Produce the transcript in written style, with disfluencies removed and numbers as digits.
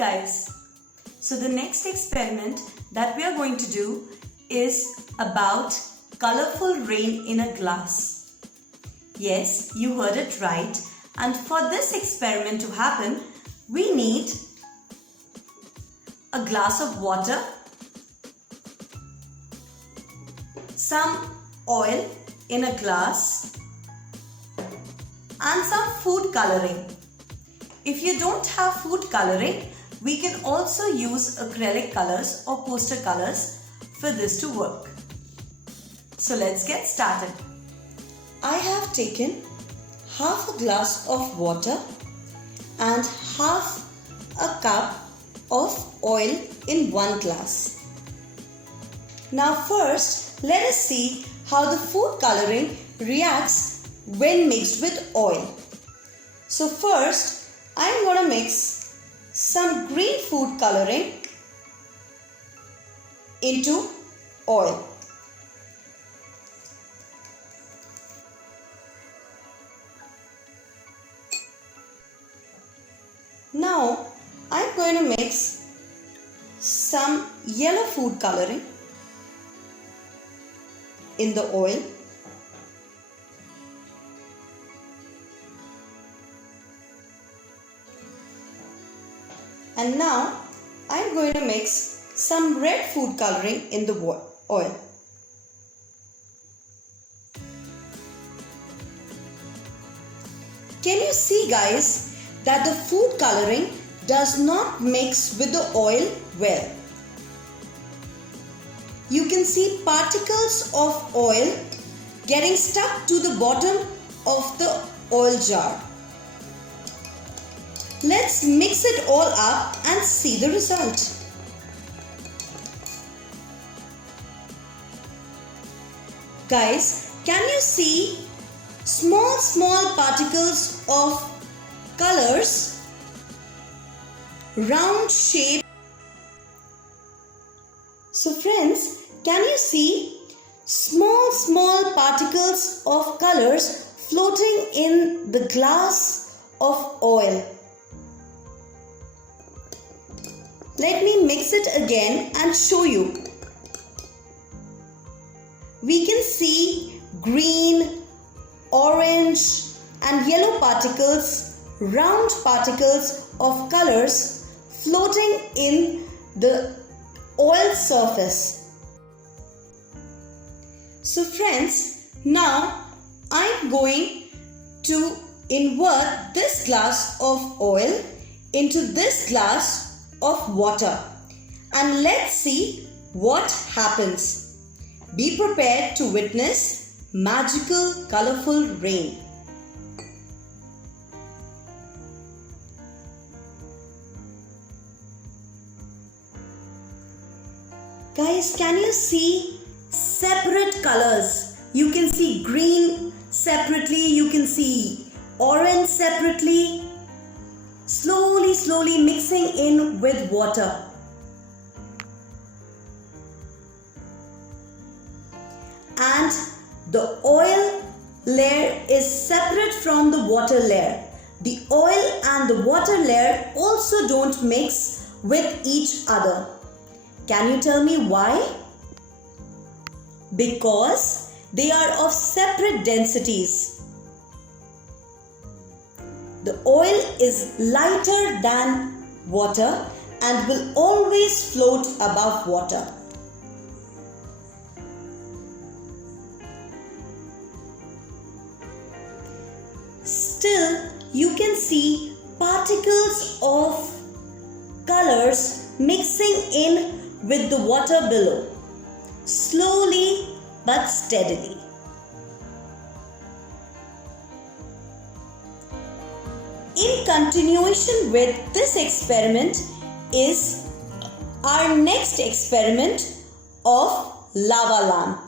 guys. So the next experiment that we are going to do is about colorful rain in a glass. Yes, you heard it right. And for this experiment to happen, we need a glass of water, some oil in a glass, and some food coloring. If you don't have food coloring, we can also use acrylic colors or poster colors for this to work. So let's get started. I have taken half a glass of water and half a cup of oil in one glass. Now first, let us see how the food coloring reacts when mixed with oil. So first, I'm going to mix some green food coloring into oil. Now I'm going to mix some yellow food coloring in the oil. And now I'm going to mix some red food coloring in the oil. Can you see, guys, that the food coloring does not mix with the oil well? You can see particles of oil getting stuck to the bottom of the oil jar. Let's mix it all up and see the result. Guys, can you see small particles of colors, round shape? So friends, can you see small particles of colors floating in the glass of oil? Let me mix it again and show you. We can see green, orange and yellow particles, round particles of colors floating in the oil surface. So friends, now I'm going to invert this glass of oil into this glass of water, and let's see what happens. Be prepared to witness magical colorful rain. Guys, can you see separate colors? You can see green separately, you can see orange separately. Slowly mixing in with water. And the oil layer is separate from the water layer. The oil and the water layer also don't mix with each other. Can you tell me why? Because they are of separate densities. The oil is lighter than water and will always float above water. Still, you can see particles of colors mixing in with the water below, slowly but steadily. In continuation with this experiment is our next experiment of lava lamp.